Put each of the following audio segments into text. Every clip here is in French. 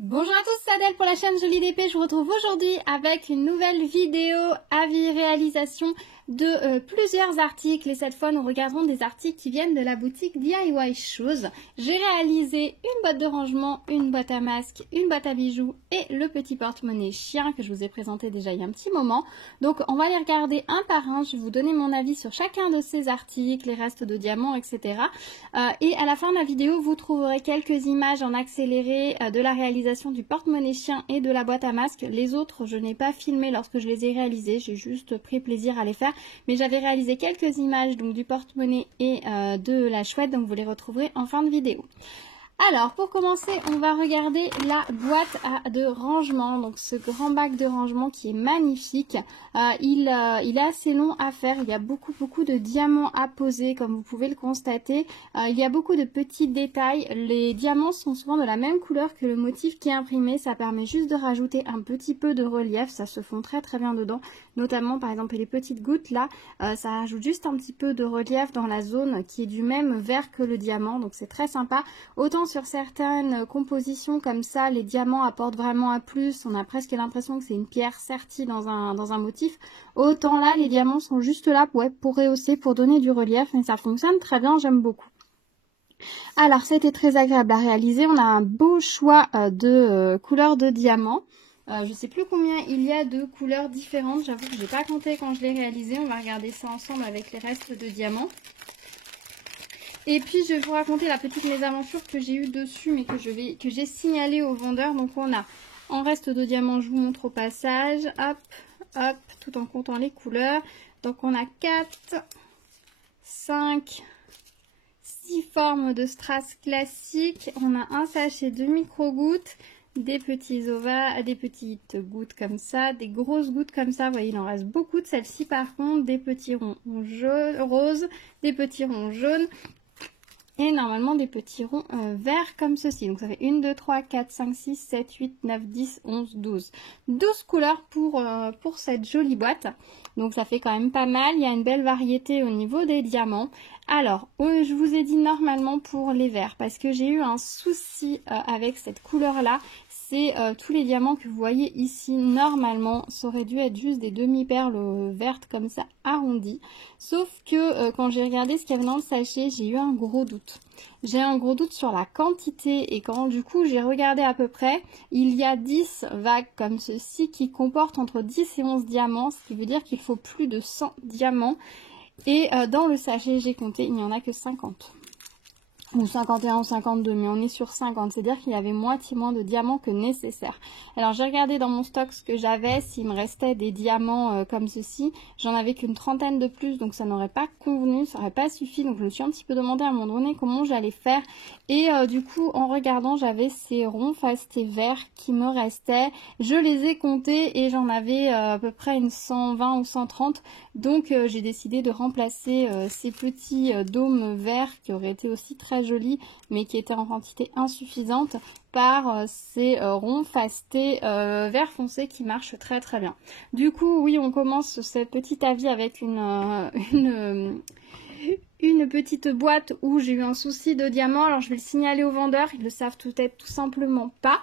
Bonjour à tous, c'est Adèle pour la chaîne Jolie d'Épée. Je vous retrouve aujourd'hui avec une nouvelle vidéo avis réalisation de plusieurs articles. Et cette fois, nous regarderons des articles qui viennent de la boutique DIY Shoes. J'ai réalisé une boîte de rangement, une boîte à masque, une boîte à bijoux et le petit porte-monnaie chien que je vous ai présenté déjà il y a un petit moment. Donc, on va les regarder un par un. Je vais vous donner mon avis sur chacun de ces articles, les restes de diamants, etc. Et à la fin de la vidéo, vous trouverez quelques images en accéléré de la réalisation du porte-monnaie chien et de la boîte à masque. Les autres, je n'ai pas filmé lorsque je les ai réalisés, j'ai juste pris plaisir à les faire. Mais j'avais réalisé quelques images donc du porte-monnaie et de la chouette, donc vous les retrouverez en fin de vidéo. Alors, pour commencer, on va regarder la boîte de rangement. Donc, ce grand bac de rangement qui est magnifique. Il est assez long à faire. Il y a beaucoup de diamants à poser, comme vous pouvez le constater. Il y a beaucoup de petits détails. Les diamants sont souvent de la même couleur que le motif qui est imprimé. Ça permet juste de rajouter un petit peu de relief. Ça se fond très bien dedans. Notamment, par exemple, les petites gouttes là. Ça rajoute juste un petit peu de relief dans la zone qui est du même vert que le diamant. Donc, c'est très sympa. Autant sur certaines compositions comme ça, les diamants apportent vraiment un plus. On a presque l'impression que c'est une pierre sertie dans un motif. Autant là, les diamants sont juste là pour rehausser, pour donner du relief. Mais ça fonctionne très bien, j'aime beaucoup. Alors, c'était très agréable à réaliser. On a un beau choix de couleurs de diamants. Je ne sais plus combien il y a de couleurs différentes. J'avoue que je n'ai pas compté quand je l'ai réalisé. On va regarder ça ensemble avec les restes de diamants. Et puis je vais vous raconter la petite mésaventure que j'ai eue dessus, mais que j'ai signalé au vendeur. Donc on a en reste de diamants, je vous montre au passage, hop, hop, tout en comptant les couleurs. Donc on a 4, 5, 6 formes de strass classiques. On a un sachet de micro-gouttes, des petits ovales, des petites gouttes comme ça, des grosses gouttes comme ça. Vous voyez, il en reste beaucoup de celles-ci par contre, des petits ronds roses, des petits ronds jaunes. Et normalement des petits ronds verts comme ceci. Donc ça fait 1, 2, 3, 4, 5, 6, 7, 8, 9, 10, 11, 12. 12 couleurs pour cette jolie boîte. Donc ça fait quand même pas mal. Il y a une belle variété au niveau des diamants. Alors, je vous ai dit normalement pour les verts. Parce que j'ai eu un souci avec cette couleur-là. C'est tous les diamants que vous voyez ici, normalement, ça aurait dû être juste des demi-perles vertes comme ça, arrondies. Sauf que quand j'ai regardé ce qu'il y avait dans le sachet, j'ai eu un gros doute. J'ai un gros doute sur la quantité et quand du coup j'ai regardé à peu près, il y a 10 vagues comme ceci qui comportent entre 10 et 11 diamants, ce qui veut dire qu'il faut plus de 100 diamants. Et dans le sachet, j'ai compté, il n'y en a que 50. Ou 51 ou 52, mais on est sur 50, c'est-à-dire qu'il y avait moitié moins de diamants que nécessaire. Alors j'ai regardé dans mon stock ce que j'avais, s'il me restait des diamants comme ceci, j'en avais qu'une trentaine de plus, donc ça n'aurait pas convenu, ça n'aurait pas suffi, donc je me suis un petit peu demandé à un moment donné comment j'allais faire, et du coup en regardant j'avais ces ronds fastés verts qui me restaient, je les ai comptés et j'en avais à peu près une 120 ou 130, donc j'ai décidé de remplacer ces petits dômes verts qui auraient été aussi très jolis mais qui étaient en quantité insuffisante par ces ronds fastés vert foncé qui marchent très bien. Du coup oui, on commence ce petit avis avec une petite boîte où j'ai eu un souci de diamant. Alors je vais le signaler aux vendeurs, ils le savent peut-être tout simplement pas.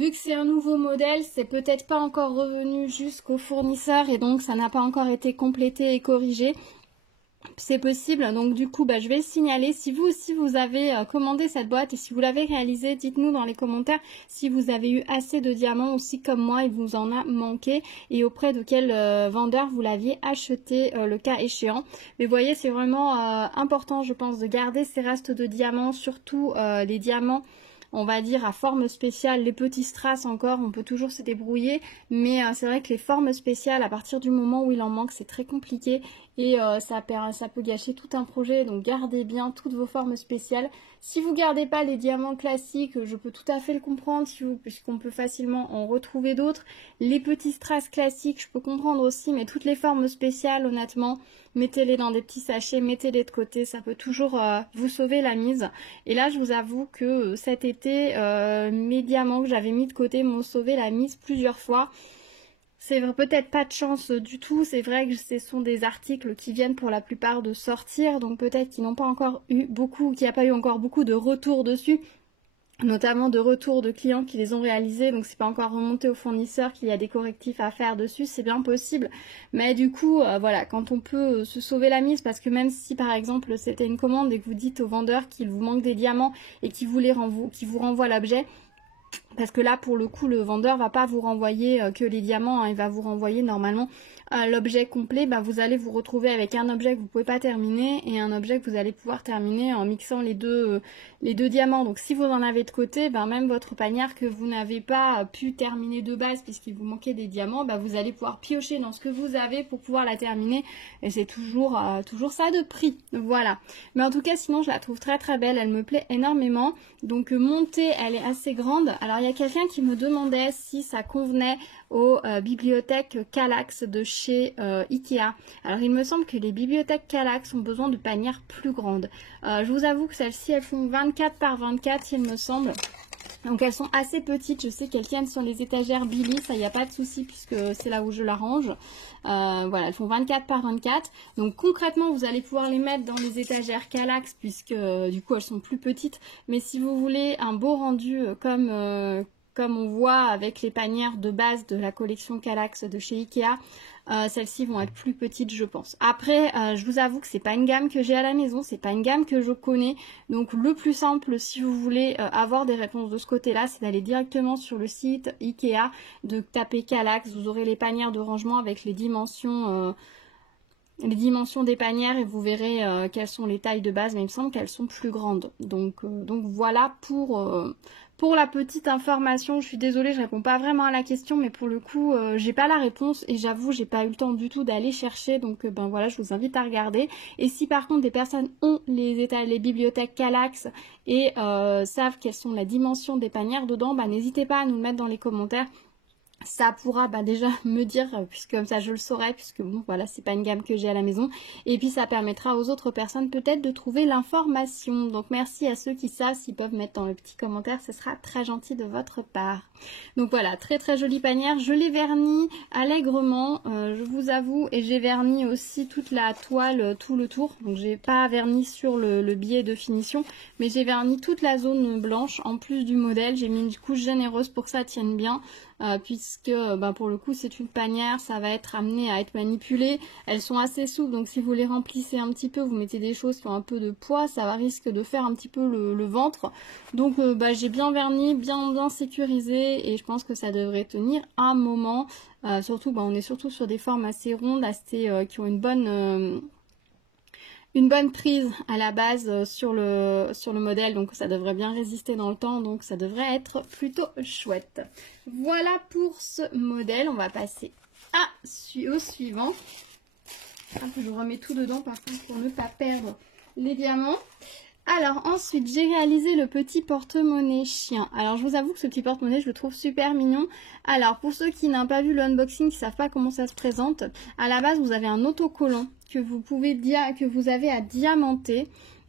Vu que c'est un nouveau modèle, c'est peut-être pas encore revenu jusqu'au fournisseur et donc ça n'a pas encore été complété et corrigé. C'est possible, donc du coup je vais le signaler. Si vous aussi vous avez commandé cette boîte et si vous l'avez réalisée, dites-nous dans les commentaires si vous avez eu assez de diamants ou si comme moi il vous en a manqué et auprès de quel vendeur vous l'aviez acheté le cas échéant. Mais vous voyez, c'est vraiment important je pense de garder ces restes de diamants, surtout les diamants on va dire à forme spéciale. Les petits strass encore, on peut toujours se débrouiller, mais c'est vrai que les formes spéciales, à partir du moment où il en manque, c'est très compliqué et ça peut gâcher tout un projet. Donc gardez bien toutes vos formes spéciales. Si vous gardez pas les diamants classiques, je peux tout à fait le comprendre, puisqu'on peut facilement en retrouver d'autres. Les petits strass classiques, je peux comprendre aussi, mais toutes les formes spéciales, honnêtement, mettez-les dans des petits sachets, mettez-les de côté, ça peut toujours vous sauver la mise. Et là, je vous avoue que cet été, mes diamants que j'avais mis de côté m'ont sauvé la mise plusieurs fois. C'est peut-être pas de chance du tout, c'est vrai que ce sont des articles qui viennent pour la plupart de sortir, donc peut-être qu'ils n'ont pas encore eu beaucoup, qu'il n'y a pas eu encore beaucoup de retours dessus. notamment de retours de clients qui les ont réalisés, donc c'est pas encore remonté au fournisseur qu'il y a des correctifs à faire dessus, c'est bien possible, mais du coup voilà, quand on peut se sauver la mise, parce que même si par exemple c'était une commande et que vous dites au vendeur qu'il vous manque des diamants et qu'il vous renvoie l'objet, parce que là pour le coup le vendeur va pas vous renvoyer que les diamants, hein, il va vous renvoyer normalement l'objet complet, bah, vous allez vous retrouver avec un objet que vous pouvez pas terminer et un objet que vous allez pouvoir terminer en mixant les deux diamants. Donc si vous en avez de côté, bah, même votre panière que vous n'avez pas pu terminer de base puisqu'il vous manquait des diamants, bah, vous allez pouvoir piocher dans ce que vous avez pour pouvoir la terminer, et c'est toujours ça de prix. Voilà, mais en tout cas sinon je la trouve très très belle, elle me plaît énormément. Donc montée, elle est assez grande. Alors il y a quelqu'un qui me demandait si ça convenait aux bibliothèques Kallax de chez Ikea. Alors il me semble que les bibliothèques Kallax ont besoin de panières plus grandes. Je vous avoue que celles-ci elles font 24 par 24 il me semble. Donc elles sont assez petites, je sais qu'elles tiennent sur les étagères Billy, ça y a pas de souci puisque c'est là où je la range. Voilà, elles font 24 par 24. Donc concrètement vous allez pouvoir les mettre dans les étagères Kallax puisque du coup elles sont plus petites. Mais si vous voulez un beau rendu comme on voit avec les panières de base de la collection Kallax de chez Ikea, celles-ci vont être plus petites je pense. Après je vous avoue que c'est pas une gamme que j'ai à la maison, c'est pas une gamme que je connais, donc le plus simple si vous voulez avoir des réponses de ce côté là, c'est d'aller directement sur le site Ikea, de taper Kallax, vous aurez les panières de rangement avec les dimensions des panières et vous verrez quelles sont les tailles de base, mais il me semble qu'elles sont plus grandes. Donc voilà pour la petite information. Je suis désolée, je réponds pas vraiment à la question, mais pour le coup j'ai pas la réponse et j'avoue j'ai pas eu le temps du tout d'aller chercher, donc ben voilà, je vous invite à regarder. Et si par contre des personnes ont les bibliothèques Kallax et savent quelles sont la dimension des panières dedans, bah n'hésitez pas à nous le mettre dans les commentaires. Ça pourra déjà me dire, puisque comme ça je le saurai, puisque bon voilà, c'est pas une gamme que j'ai à la maison, et puis ça permettra aux autres personnes peut-être de trouver l'information. Donc merci à ceux qui savent, s'ils peuvent mettre dans le petit commentaire, ce sera très gentil de votre part. Donc voilà, très très jolie panière, je l'ai vernie allègrement, je vous avoue, et j'ai verni aussi toute la toile, tout le tour. Donc j'ai pas verni sur le biais de finition, mais j'ai verni toute la zone blanche en plus du modèle. J'ai mis une couche généreuse pour que ça tienne bien. Puisque pour le coup c'est une panière, ça va être amené à être manipulé. Elles sont assez souples, donc si vous les remplissez un petit peu, vous mettez des choses qui ont un peu de poids, ça va risque de faire un petit peu le ventre. Donc j'ai bien verni, bien sécurisé, et je pense que ça devrait tenir un moment. Surtout on est surtout sur des formes assez rondes, qui ont une bonne prise à la base sur le modèle, donc ça devrait bien résister dans le temps, donc ça devrait être plutôt chouette. Voilà pour ce modèle, on va passer au suivant. Je remets tout dedans par contre pour ne pas perdre les diamants. Alors ensuite j'ai réalisé le petit porte-monnaie chien. Alors je vous avoue que ce petit porte-monnaie je le trouve super mignon. Alors pour ceux qui n'ont pas vu le unboxing, qui ne savent pas comment ça se présente, à la base vous avez un autocollant que vous avez à diamanter.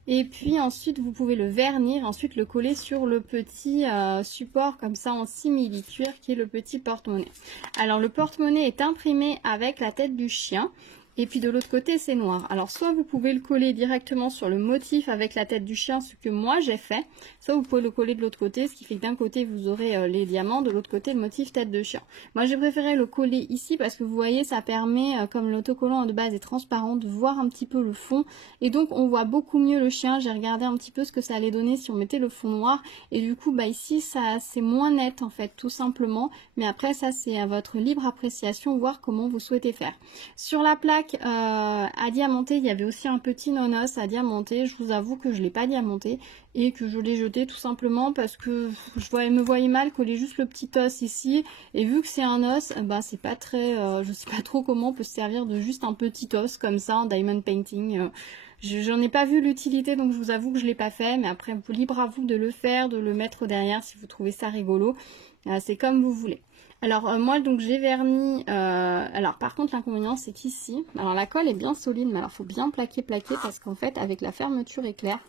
Et puis ensuite vous pouvez le vernir, ensuite le coller sur le petit support comme ça en simili-cuir qui est le petit porte-monnaie. Alors le porte-monnaie est imprimé avec la tête du chien. Et puis de l'autre côté c'est noir. Alors soit vous pouvez le coller directement sur le motif avec la tête du chien, ce que moi j'ai fait, soit vous pouvez le coller de l'autre côté, ce qui fait que d'un côté vous aurez les diamants, de l'autre côté le motif tête de chien. Moi j'ai préféré le coller ici parce que vous voyez ça permet, comme l'autocollant de base est transparent, de voir un petit peu le fond, et donc on voit beaucoup mieux le chien. J'ai regardé un petit peu ce que ça allait donner si on mettait le fond noir, et du coup ici ça c'est moins net en fait tout simplement, mais après ça c'est à votre libre appréciation, voir comment vous souhaitez faire. Sur la plaque à diamanter, il y avait aussi un petit non-os à diamanter. Je vous avoue que je l'ai pas diamanté et que je l'ai jeté tout simplement parce que je me voyais mal coller juste le petit os ici, et vu que c'est un os, c'est pas très, je sais pas trop comment on peut se servir de juste un petit os comme ça en diamond painting. J'en ai pas vu l'utilité, donc je vous avoue que je l'ai pas fait, mais après libre à vous de le faire, de le mettre derrière si vous trouvez ça rigolo. C'est comme vous voulez. Alors moi donc j'ai verni, alors par contre l'inconvénient c'est qu'ici, alors la colle est bien solide, mais alors il faut bien plaquer parce qu'en fait avec la fermeture éclair,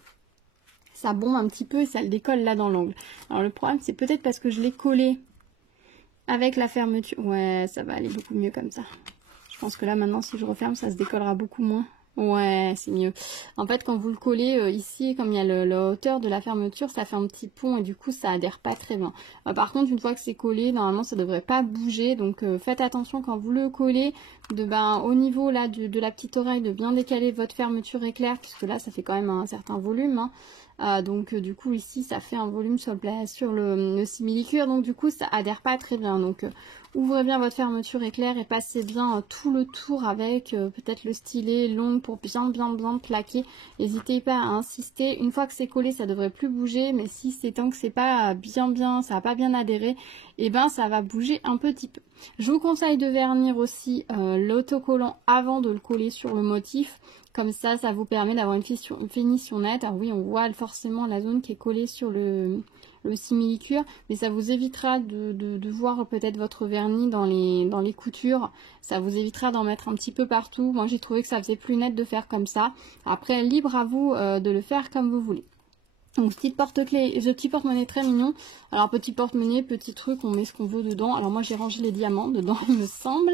ça bombe un petit peu et ça le décolle là dans l'angle. Alors le problème c'est peut-être parce que je l'ai collé avec la fermeture, ouais ça va aller beaucoup mieux comme ça. Je pense que là maintenant si je referme ça se décollera beaucoup moins. Ouais, c'est mieux. En fait, quand vous le collez ici, comme il y a la hauteur de la fermeture, ça fait un petit pont et du coup, ça adhère pas très bien. Par contre, une fois que c'est collé, normalement, ça devrait pas bouger. Donc, faites attention quand vous le collez, au niveau là de la petite oreille, de bien décaler votre fermeture éclair, puisque là, ça fait quand même un certain volume. Hein. Donc, du coup, ici, ça fait un volume sur le simili-cuir. Donc, du coup, ça adhère pas très bien. Donc, ouvrez bien votre fermeture éclair et passez bien tout le tour avec peut-être le stylet long pour bien plaquer. N'hésitez pas à insister. Une fois que c'est collé, ça devrait plus bouger, mais si c'est tant que c'est pas ça n'a pas bien adhéré, et ben ça va bouger un petit peu. Je vous conseille de vernir aussi l'autocollant avant de le coller sur le motif. Comme ça vous permet d'avoir une finition nette. Alors oui, on voit forcément la zone qui est collée sur le simili-cuir, mais ça vous évitera de voir peut-être votre vernis dans les coutures. Ça vous évitera d'en mettre un petit peu partout. Moi, j'ai trouvé que ça faisait plus net de faire comme ça. Après, libre à vous de le faire comme vous voulez. Donc, petite porte-clés, ce petit porte-monnaie très mignon. Alors, petit porte-monnaie, petit truc, on met ce qu'on veut dedans. Alors, moi, j'ai rangé les diamants dedans, il me semble.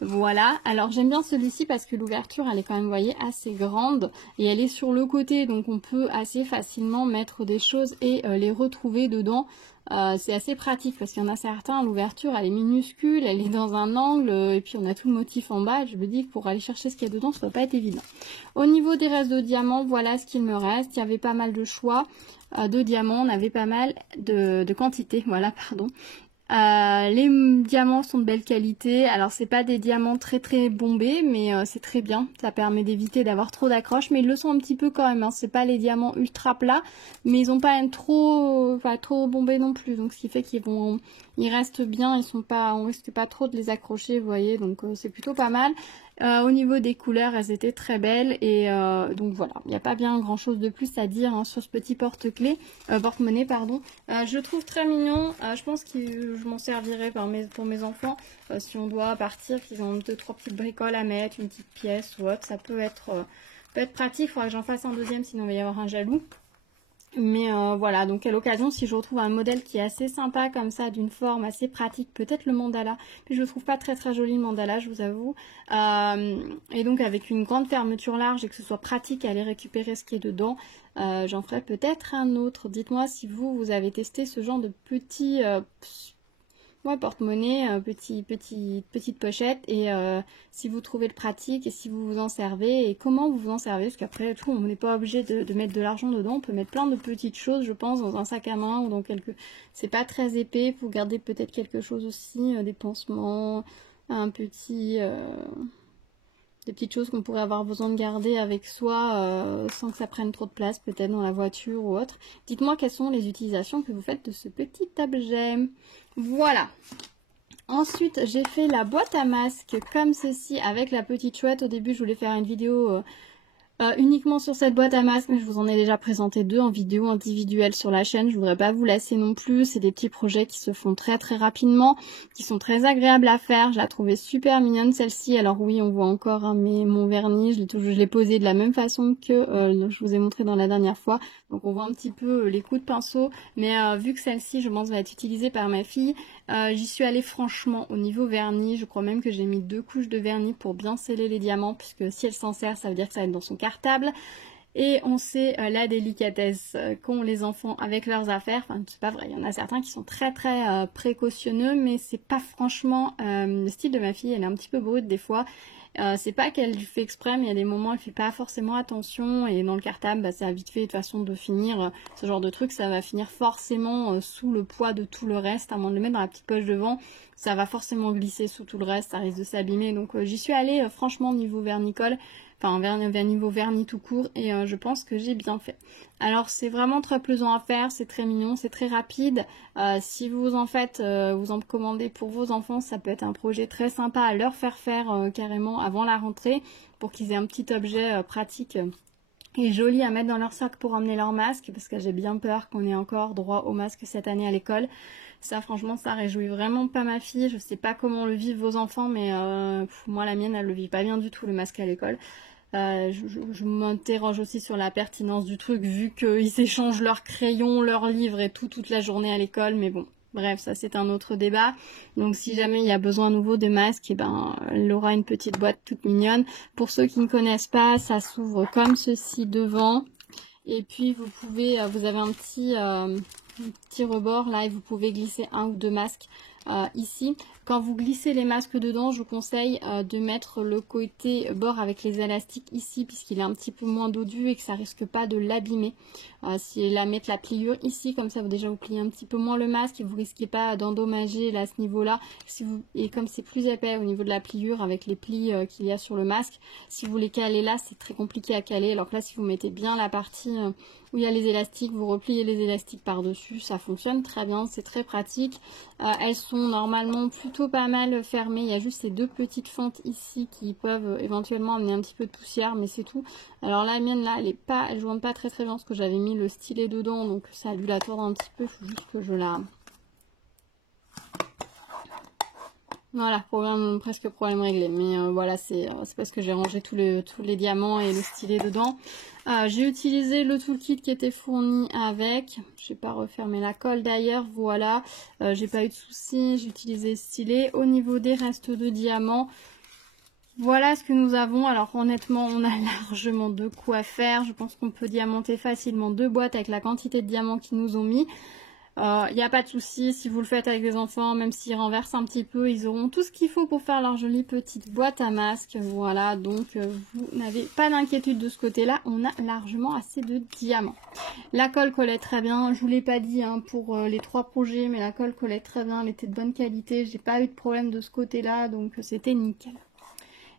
Voilà. Alors, j'aime bien celui-ci parce que l'ouverture, elle est quand même, vous voyez, assez grande. Et elle est sur le côté, donc on peut assez facilement mettre des choses et les retrouver dedans. C'est assez pratique parce qu'il y en a certains, l'ouverture elle est minuscule, elle est dans un angle et puis on a tout le motif en bas. Je me dis que pour aller chercher ce qu'il y a dedans, ça ne va pas être évident. Au niveau des restes de diamants, voilà ce qu'il me reste. Il y avait pas mal de choix de diamants, on avait pas mal de quantité, voilà, pardon. Les diamants sont de belle qualité. Alors c'est pas des diamants très bombés, mais c'est très bien. Ça permet d'éviter d'avoir trop d'accroches, mais ils le sont un petit peu quand même. Hein. C'est pas les diamants ultra plats, mais ils ont pas trop bombés non plus. Donc ce qui fait ils restent bien. On risque pas trop de les accrocher, vous voyez. Donc c'est plutôt pas mal. Au niveau des couleurs, elles étaient très belles et donc voilà, il n'y a pas bien grand chose de plus à dire hein, sur ce petit porte-monnaie pardon. Je le trouve très mignon, je pense que je m'en servirai pour mes enfants si on doit partir, qu'ils ont 2-3 petites bricoles à mettre, une petite pièce ou autre, ça peut être pratique. Il faudra que j'en fasse un deuxième sinon il va y avoir un jaloux. Mais voilà, donc à l'occasion, si je retrouve un modèle qui est assez sympa comme ça, d'une forme assez pratique, peut-être le mandala, mais je le trouve pas très joli le mandala, je vous avoue. Et donc avec une grande fermeture large et que ce soit pratique à aller récupérer ce qui est dedans, j'en ferai peut-être un autre. Dites-moi si vous avez testé ce genre de petit porte-monnaie, petite pochette et si vous trouvez le pratique et si vous vous en servez et comment vous vous en servez, parce qu'après tout on n'est pas obligé de mettre de l'argent dedans, on peut mettre plein de petites choses je pense dans un sac à main ou dans c'est pas très épais, vous gardez peut-être quelque chose aussi, des pansements, des petites choses qu'on pourrait avoir besoin de garder avec soi sans que ça prenne trop de place peut-être dans la voiture ou autre. Dites-moi quelles sont les utilisations que vous faites de ce petit objet. Voilà. Ensuite, j'ai fait la boîte à masques comme ceci avec la petite chouette. Au début, je voulais faire une vidéo uniquement sur cette boîte à masques, mais je vous en ai déjà présenté deux en vidéo individuelle sur la chaîne. Je voudrais pas vous lasser non plus. C'est des petits projets qui se font très rapidement, qui sont très agréables à faire. Je la trouvais super mignonne celle-ci. Alors oui, on voit encore hein, mon vernis. Je l'ai posé de la même façon que je vous ai montré dans la dernière fois. Donc on voit un petit peu les coups de pinceau. Mais vu que celle-ci, je pense, va être utilisée par ma fille, j'y suis allée franchement au niveau vernis. Je crois même que j'ai mis 2 couches de vernis pour bien sceller les diamants, puisque si elle s'en sert, ça veut dire que ça va être dans son cartable. Et on sait la délicatesse qu'ont les enfants avec leurs affaires. Enfin, c'est pas vrai, il y en a certains qui sont très précautionneux, mais c'est pas franchement le style de ma fille. Elle est un petit peu brute des fois. C'est pas qu'elle fait exprès, mais il y a des moments où elle fait pas forcément attention et dans le cartable, ça a vite fait de toute façon de finir ce genre de truc, ça va finir forcément sous le poids de tout le reste, à moins de le mettre dans la petite poche devant, ça va forcément glisser sous tout le reste, ça risque de s'abîmer. Donc j'y suis allée franchement niveau vernicole, enfin niveau vernis tout court et je pense que j'ai bien fait. Alors c'est vraiment très plaisant à faire, c'est très mignon, c'est très rapide. Si vous en faites, vous en commandez pour vos enfants, ça peut être un projet très sympa à leur faire carrément avant la rentrée pour qu'ils aient un petit objet pratique et joli à mettre dans leur sac pour emmener leur masque, parce que j'ai bien peur qu'on ait encore droit au masque cette année à l'école. Ça franchement ça réjouit vraiment pas ma fille. Je sais pas comment le vivent vos enfants, mais moi la mienne elle le vit pas bien du tout le masque à l'école. Je m'interroge aussi sur la pertinence du truc vu qu'ils s'échangent leurs crayons, leurs livres et tout toute la journée à l'école, mais bon, bref, ça c'est un autre débat. Donc si jamais il y a besoin à nouveau de masques, et ben elle aura une petite boîte toute mignonne. Pour ceux qui ne connaissent pas, ça s'ouvre comme ceci devant. Et puis vous avez un petit rebord là et vous pouvez glisser un ou deux masques ici. Quand vous glissez les masques dedans, je vous conseille de mettre le côté bord avec les élastiques ici puisqu'il est un petit peu moins dodu et que ça risque pas de l'abîmer. Si mettre la pliure ici, comme ça vous déjà vous pliez un petit peu moins le masque et vous risquez pas d'endommager là, à ce niveau-là. Et comme c'est plus épais au niveau de la pliure avec les plis qu'il y a sur le masque, si vous les calez là, c'est très compliqué à caler. Alors que là, si vous mettez bien la partie où il y a les élastiques, vous repliez les élastiques par-dessus, ça fonctionne très bien, c'est très pratique. Elles sont normalement plutôt pas mal fermées, il y a juste ces deux petites fentes ici qui peuvent éventuellement amener un petit peu de poussière, mais c'est tout. Alors la mienne là, elle jointe pas très bien parce que j'avais mis le stylet dedans, donc ça a dû la tordre un petit peu, il faut juste que je la... Voilà, presque problème réglé. Mais voilà, c'est parce que j'ai rangé tous les diamants et le stylet dedans. J'ai utilisé le toolkit qui était fourni avec. Je n'ai pas refermé la colle d'ailleurs, voilà. J'ai pas eu de soucis, j'ai utilisé le stylet. Au niveau des restes de diamants, voilà ce que nous avons. Alors honnêtement, on a largement de quoi faire. Je pense qu'on peut diamanter facilement 2 boîtes avec la quantité de diamants qu'ils nous ont mis. Il n'y a pas de souci, si vous le faites avec des enfants, même s'ils renversent un petit peu, ils auront tout ce qu'il faut pour faire leur jolie petite boîte à masques. Voilà, donc vous n'avez pas d'inquiétude de ce côté-là, on a largement assez de diamants. La colle collait très bien, je vous l'ai pas dit hein, pour les 3 projets, mais la colle collait très bien, elle était de bonne qualité, j'ai pas eu de problème de ce côté-là, donc c'était nickel.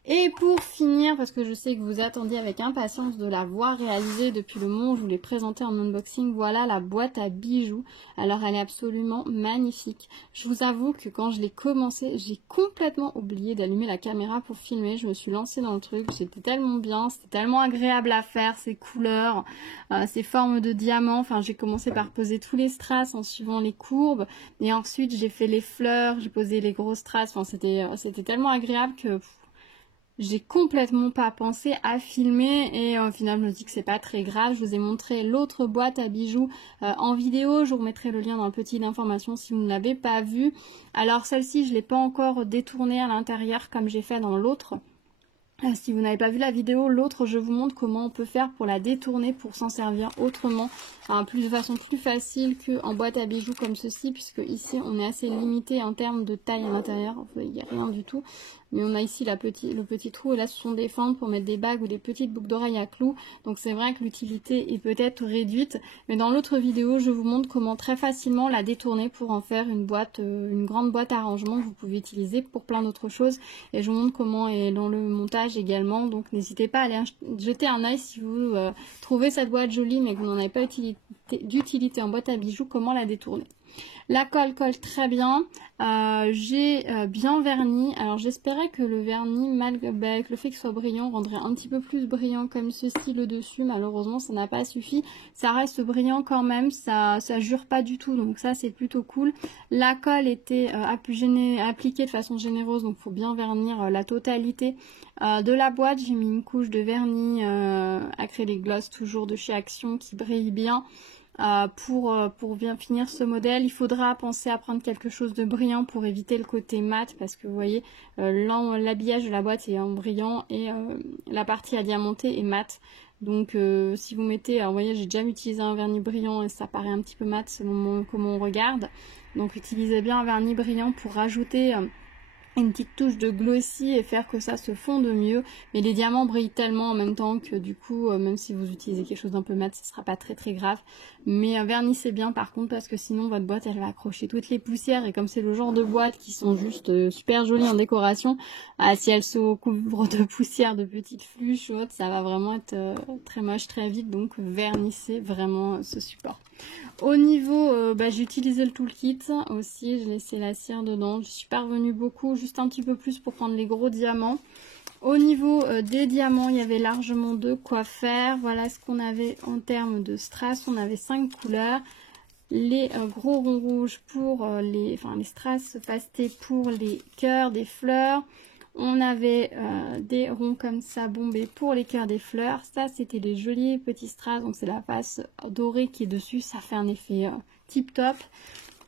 Et pour finir, parce que je sais que vous attendiez avec impatience de la voir réalisée depuis le moment où je vous l'ai présentée en unboxing, voilà la boîte à bijoux. Alors elle est absolument magnifique. Je vous avoue que quand je l'ai commencé, j'ai complètement oublié d'allumer la caméra pour filmer. Je me suis lancée dans le truc, c'était tellement bien, c'était tellement agréable à faire, ces couleurs, ces formes de diamants. Enfin j'ai commencé par poser tous les strass en suivant les courbes. Et ensuite j'ai fait les fleurs, j'ai posé les gros strass. Enfin c'était tellement agréable que... j'ai complètement pas pensé à filmer et au final je me dis que c'est pas très grave. Je vous ai montré l'autre boîte à bijoux en vidéo, je vous remettrai le lien dans le petit d'information si vous ne l'avez pas vu. Alors celle-ci je l'ai pas encore détournée à l'intérieur comme j'ai fait dans l'autre. Si vous n'avez pas vu la vidéo, l'autre je vous montre comment on peut faire pour la détourner pour s'en servir autrement, de façon plus facile qu'en boîte à bijoux comme ceci, puisque ici on est assez limité en termes de taille à l'intérieur, il n'y a rien du tout. Mais on a ici le petit trou et là ce sont des fentes pour mettre des bagues ou des petites boucles d'oreilles à clous. Donc c'est vrai que l'utilité est peut-être réduite. Mais dans l'autre vidéo, je vous montre comment très facilement la détourner pour en faire une boîte, une grande boîte à rangement que vous pouvez utiliser pour plein d'autres choses. Et je vous montre comment est dans le montage également. Donc n'hésitez pas à aller jeter un œil si vous trouvez cette boîte jolie mais que vous n'en avez pas d'utilité en boîte à bijoux, comment la détourner. La colle colle très bien, j'ai bien verni. Alors j'espérais que le vernis, avec le fait qu'il soit brillant, rendrait un petit peu plus brillant comme ceci le dessus. Malheureusement ça n'a pas suffi, ça reste brillant quand même, ça jure pas du tout, donc ça c'est plutôt cool. La colle était appliquée de façon généreuse, donc il faut bien vernir la totalité de la boîte. J'ai mis une couche de vernis acrylique gloss toujours de chez Action qui brille bien. Pour bien finir ce modèle, il faudra penser à prendre quelque chose de brillant pour éviter le côté mat, parce que vous voyez l'habillage de la boîte est en brillant et la partie à diamanter est mat. Donc si vous mettez, alors vous voyez j'ai déjà utilisé un vernis brillant et ça paraît un petit peu mat selon comment on regarde. Donc utilisez bien un vernis brillant pour rajouter une petite touche de glossy et faire que ça se fonde mieux. Mais les diamants brillent tellement en même temps que du coup, même si vous utilisez quelque chose d'un peu mat, ce sera pas très grave. Mais vernissez bien par contre, parce que sinon votre boîte elle va accrocher toutes les poussières. Et comme c'est le genre de boîte qui sont juste super jolies en décoration, si elles se couvrent de poussière, de petites fluches ou autres, ça va vraiment être très moche très vite. Donc vernissez vraiment ce support. Au niveau, j'ai utilisé le toolkit aussi, j'ai laissé la cire dedans, je suis pas revenue beaucoup, juste un petit peu plus pour prendre les gros diamants. Au niveau des diamants, il y avait largement de quoi faire. Voilà ce qu'on avait en termes de strass, on avait 5 couleurs. Les gros ronds rouges pour les strass pastés pour les cœurs des fleurs. On avait des ronds comme ça bombés pour les cœurs des fleurs. Ça, c'était les jolis petits strass. Donc, c'est la face dorée qui est dessus. Ça fait un effet tip top.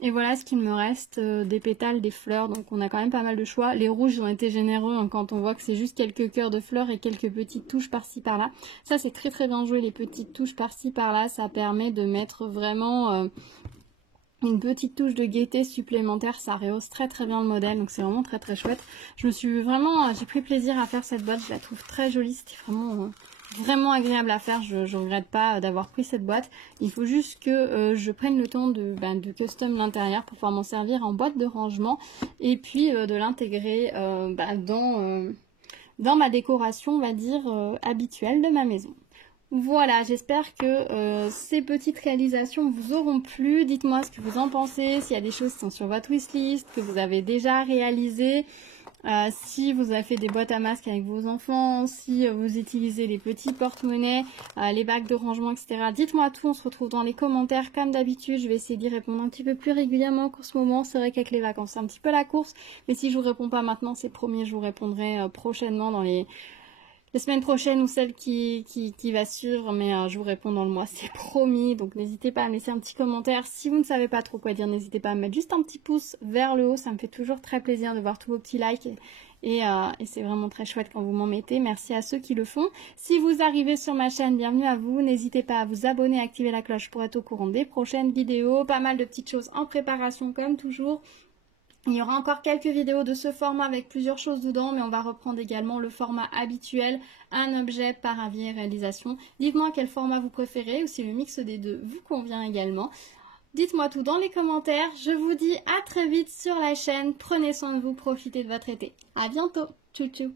Et voilà ce qu'il me reste, des pétales, des fleurs, donc on a quand même pas mal de choix. Les rouges ont été généreux hein, quand on voit que c'est juste quelques cœurs de fleurs et quelques petites touches par-ci par-là. Ça c'est très très bien joué, les petites touches par-ci par-là, ça permet de mettre vraiment une petite touche de gaieté supplémentaire, ça rehausse très très bien le modèle, donc c'est vraiment très très chouette. J'ai pris plaisir à faire cette boîte, je la trouve très jolie, c'était vraiment agréable à faire, je regrette pas d'avoir pris cette boîte. Il faut juste que je prenne le temps de custom l'intérieur pour pouvoir m'en servir en boîte de rangement et puis de l'intégrer dans ma décoration, on va dire, habituelle de ma maison. Voilà, j'espère que ces petites réalisations vous auront plu. Dites-moi ce que vous en pensez, s'il y a des choses qui sont sur votre wishlist, que vous avez déjà réalisées. Si vous avez fait des boîtes à masques avec vos enfants, si vous utilisez les petits porte-monnaies, les bacs de rangement, etc. Dites-moi tout, on se retrouve dans les commentaires comme d'habitude. Je vais essayer d'y répondre un petit peu plus régulièrement qu'en ce moment. C'est vrai qu'avec les vacances, c'est un petit peu la course. Mais si je vous réponds pas maintenant, c'est promis, je vous répondrai prochainement dans les semaines prochaines ou celle qui va suivre, mais je vous réponds dans le mois, c'est promis. Donc n'hésitez pas à me laisser un petit commentaire. Si vous ne savez pas trop quoi dire, n'hésitez pas à me mettre juste un petit pouce vers le haut. Ça me fait toujours très plaisir de voir tous vos petits likes. Et c'est vraiment très chouette quand vous m'en mettez. Merci à ceux qui le font. Si vous arrivez sur ma chaîne, bienvenue à vous. N'hésitez pas à vous abonner, à activer la cloche pour être au courant des prochaines vidéos. Pas mal de petites choses en préparation comme toujours. Il y aura encore quelques vidéos de ce format avec plusieurs choses dedans, mais on va reprendre également le format habituel, un objet par avis et réalisation. Dites-moi quel format vous préférez ou si le mix des deux vous convient également. Dites-moi tout dans les commentaires. Je vous dis à très vite sur la chaîne. Prenez soin de vous, profitez de votre été. À bientôt. Tchou tchou.